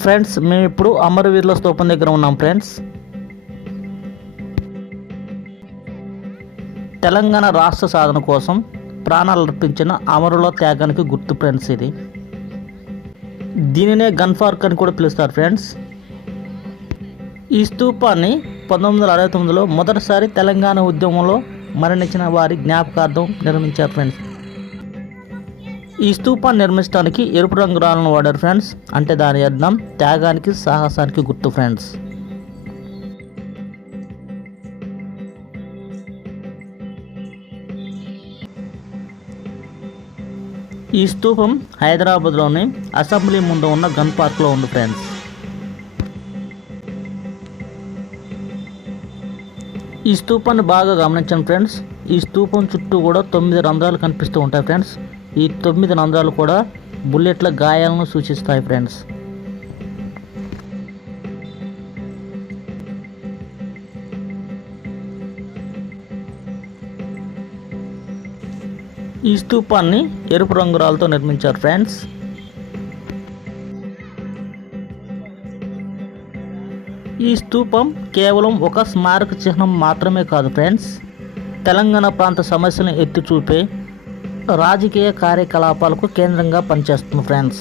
Friends, మేము ఇప్పుడు అమరవీరుల స్తూపం దగ్గర ఉన్నాం ఫ్రెండ్స్. తెలంగాణ రాష్ట్ర సాధన కోసం ప్రాణాలు అర్పించిన అమరుల త్యాగానికి గుర్తు ఫ్రెండ్స్. దీనినే గన్ పార్క్ అని కూడా పిలుస్తారు ఫ్రెండ్స్. ఈ స్తూపాన్ని 1969లో మొదటిసారి తెలంగాణ ఉద్యమంలో మరణించిన వారి జ్ఞాపకార్థం నిర్మించారు ఫ్రెండ్స్. ఈ స్తూపాన్ని నిర్మించడానికి ఎరుపు రంగు రాళ్ళను వాడారు ఫ్రెండ్స్. అంటే దాని అర్థం త్యాగానికి, సాహసానికి గుర్తు ఫ్రెండ్స్. ఈ స్తూపం హైదరాబాద్లోని అసెంబ్లీ ముందు ఉన్న గన్ పార్క్లో ఉంది ఫ్రెండ్స్. ఈ స్తూపాన్ని బాగా గమనించండి ఫ్రెండ్స్. ఈ స్తూపం చుట్టూ కూడా 9 రంధ్రాలు కనిపిస్తూ ఉంటాయి ఫ్రెండ్స్. ఈ 9 రంధ్రాలు కూడా బుల్లెట్ల గాయాలను సూచిస్తాయి ఫ్రెండ్స్. ఈ స్తూపాన్ని ఎరుపు రంగు రాళ్ళతో నిర్మించారు ఫ్రెండ్స్. ఈ స్తూపం కేవలం ఒక స్మారక చిహ్నం మాత్రమే కాదు ఫ్రెండ్స్. తెలంగాణ ప్రాంత సమస్యలను ఎత్తి చూపే రాజకీయ కార్యకలాపాలకు కేంద్రంగా పనిచేస్తుంది ఫ్రెండ్స్.